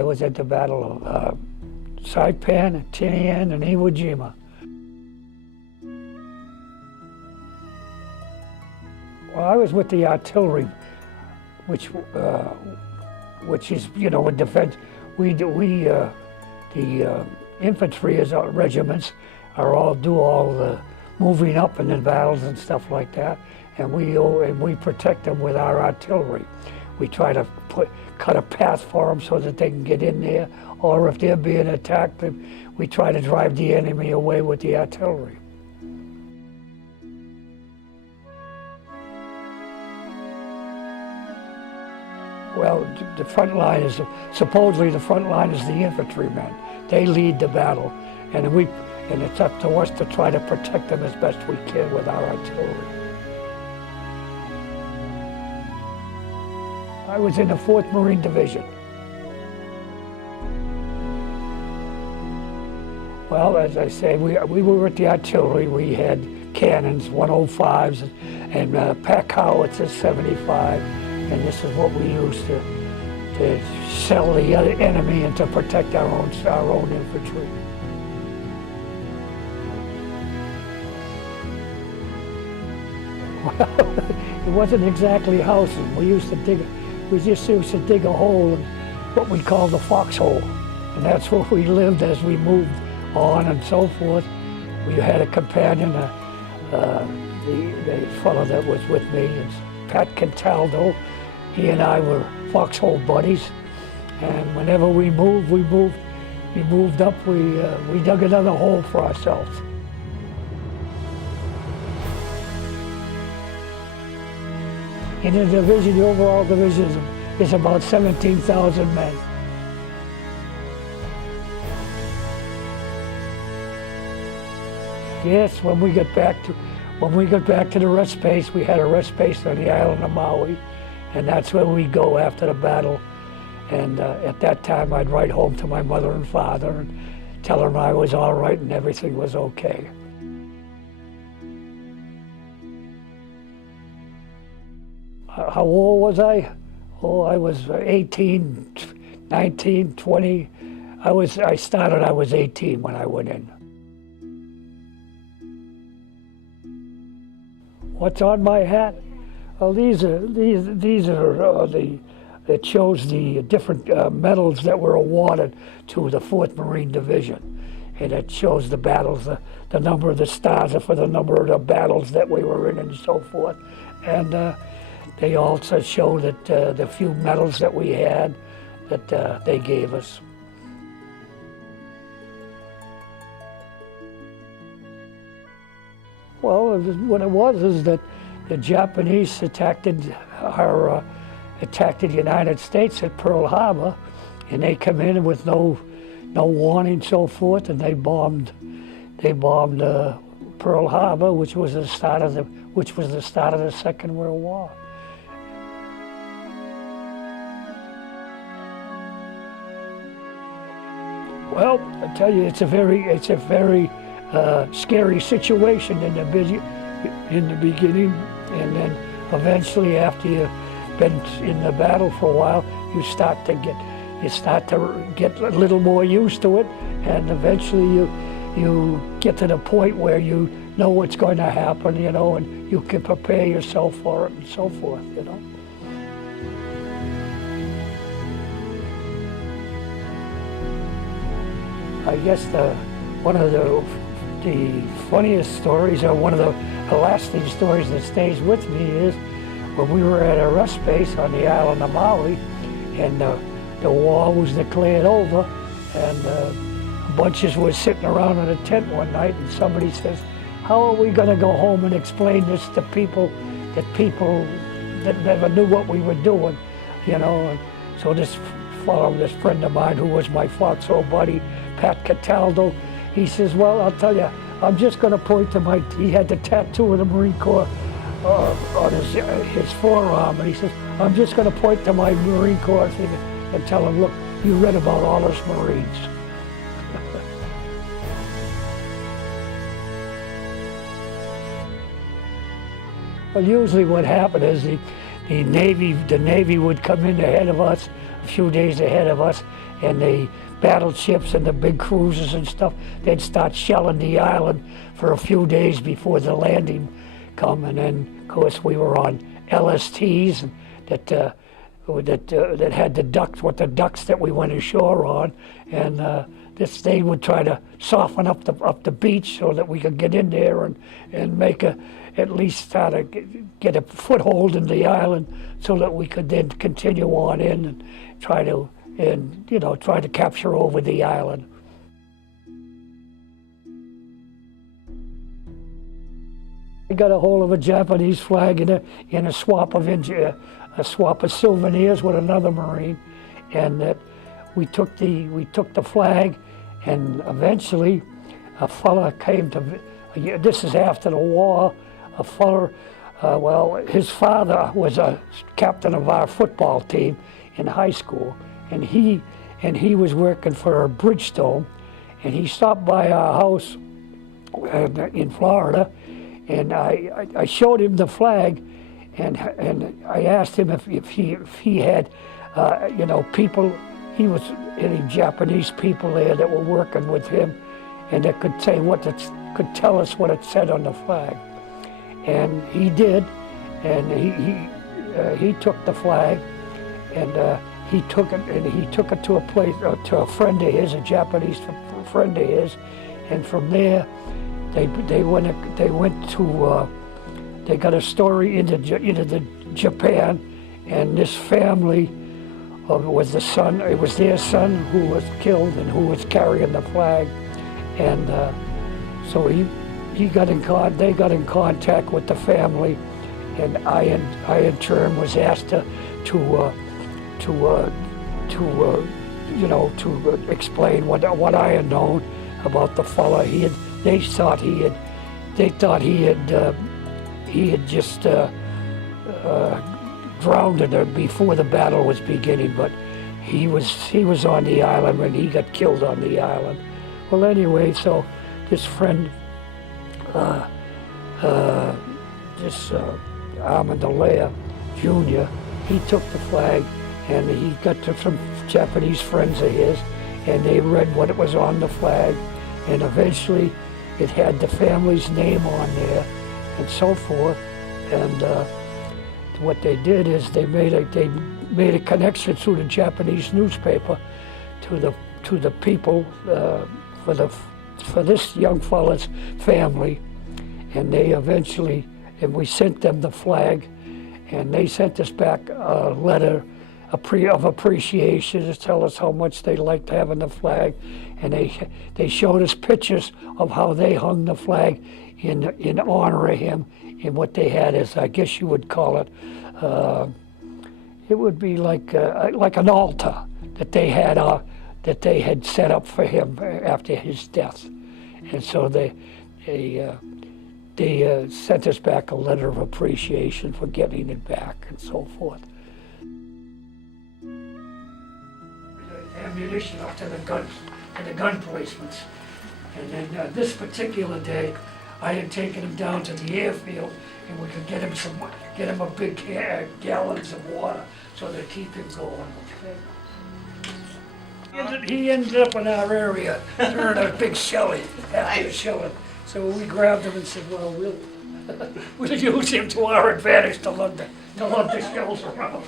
I was at the Battle of Saipan, Tinian, and Iwo Jima. Well, I was with the artillery, which is, you know, in defense. The infantry regiments do all the moving up in the battles and stuff like that, and we protect them with our artillery. We try to cut a path for them so that they can get in there, or if they're being attacked, we try to drive the enemy away with the artillery. Well, the front line is, supposedly the front line is the infantrymen. They lead the battle, and it's up to us to try to protect them as best we can with our artillery. I was in the 4th Marine Division. Well, as I say, we were with the artillery. We had cannons, 105s, and pack howitzers, 75. And this is what we used to sell the enemy and to protect our own infantry. Well, it wasn't exactly housing. We just used to dig a hole, in what we call the foxhole, and that's where we lived as we moved on and so forth. We had a companion, the fellow that was with me, is Pat Cataldo. He and I were foxhole buddies, and whenever we moved up, we dug another hole for ourselves. In the division, the overall division is about 17,000 men. Yes, when we got back to the rest base, we had a rest base on the island of Maui, and that's where we go after the battle. And at that time, I'd write home to my mother and father and tell them I was all right and everything was okay. How old was I? Oh, I was 18, 19, 20. I was 18 when I went in. What's on my hat? Well, these are it shows the different medals that were awarded to the 4th Marine Division, and it shows the battles, the number of the stars for the number of the battles that we were in and so forth, and they also show that the few medals that we had that they gave us. Well, what it was is that the Japanese attacked the United States at Pearl Harbor, and they come in with no warning, so forth, and they bombed Pearl Harbor, which was the start of the Second World War. Well, I tell you, it's a very scary situation in the beginning, and then eventually, after you've been in the battle for a while, you start to get a little more used to it, and eventually you get to the point where you know what's going to happen, you know, and you can prepare yourself for it and so forth, you know. I guess one of the funniest stories, or one of the lasting stories that stays with me, is when we were at a rest base on the island of Maui, and the war was declared over, and bunches were sitting around in a tent one night, and somebody says, "How are we going to go home and explain this to people that never knew what we were doing?" You know, and so this friend of mine, who was my foxhole buddy, Pat Cataldo, he says, "Well, I'll tell you, I'm just going to point to he had the tattoo of the Marine Corps on his forearm, and he says, I'm just going to point to my Marine Corps thing and tell him, look, you read about all us Marines." Well, usually what happened is the Navy would come in ahead of us, a few days ahead of us, and the battleships and the big cruisers and stuff, they'd start shelling the island for a few days before the landing come. And then, of course, we were on LSTs that had the ducks, the ducks that we went ashore on, and they would try to soften up the beach so that we could get in there and make at least start to get a foothold in the island, so that we could then continue on in and try to capture over the island. I got a hold of a Japanese flag in a swap of souvenirs with another Marine, and that we took the flag, and eventually a fella came to. This is after the war. A fella, his father was a captain of our football team in high school, and he was working for Bridgestone, and he stopped by our house in Florida. And I showed him the flag, and I asked him if he had, people, he was any Japanese people there that were working with him, and that could could tell us what it said on the flag. And he did, and he took the flag, and he took it to a place, to a friend of his, a Japanese friend of his, and from there. They got a story into Japan, and this family was the son. It was their son who was killed and who was carrying the flag, and so they got in contact with the family, and I in turn was asked to explain what I had known about the fella. They thought he had just drowned before the battle was beginning, but he was on the island when he got killed on the island. Well, anyway, so this friend, Amandalea Jr., he took the flag, and he got to some Japanese friends of his, and they read what it was on the flag, and eventually it had the family's name on there and so forth. And what they did is they made a connection through the Japanese newspaper to the people for this young fella's family, and we sent them the flag, and they sent us back a letter of appreciation to tell us how much they liked having the flag, and they showed us pictures of how they hung the flag in honor of him, and what they had is, I guess you would call it, it would be like an altar that they had set up for him after his death, and so they sent us back a letter of appreciation for getting it back and so forth. Ammunition up to the gun placements, and then this particular day, I had taken him down to the airfield, and we could get him a big gallons of water so to keep him going. He ended up in our area during a big shelling, after the shelling. So we grabbed him and said, well, we'll use him to our advantage to lug the shells around.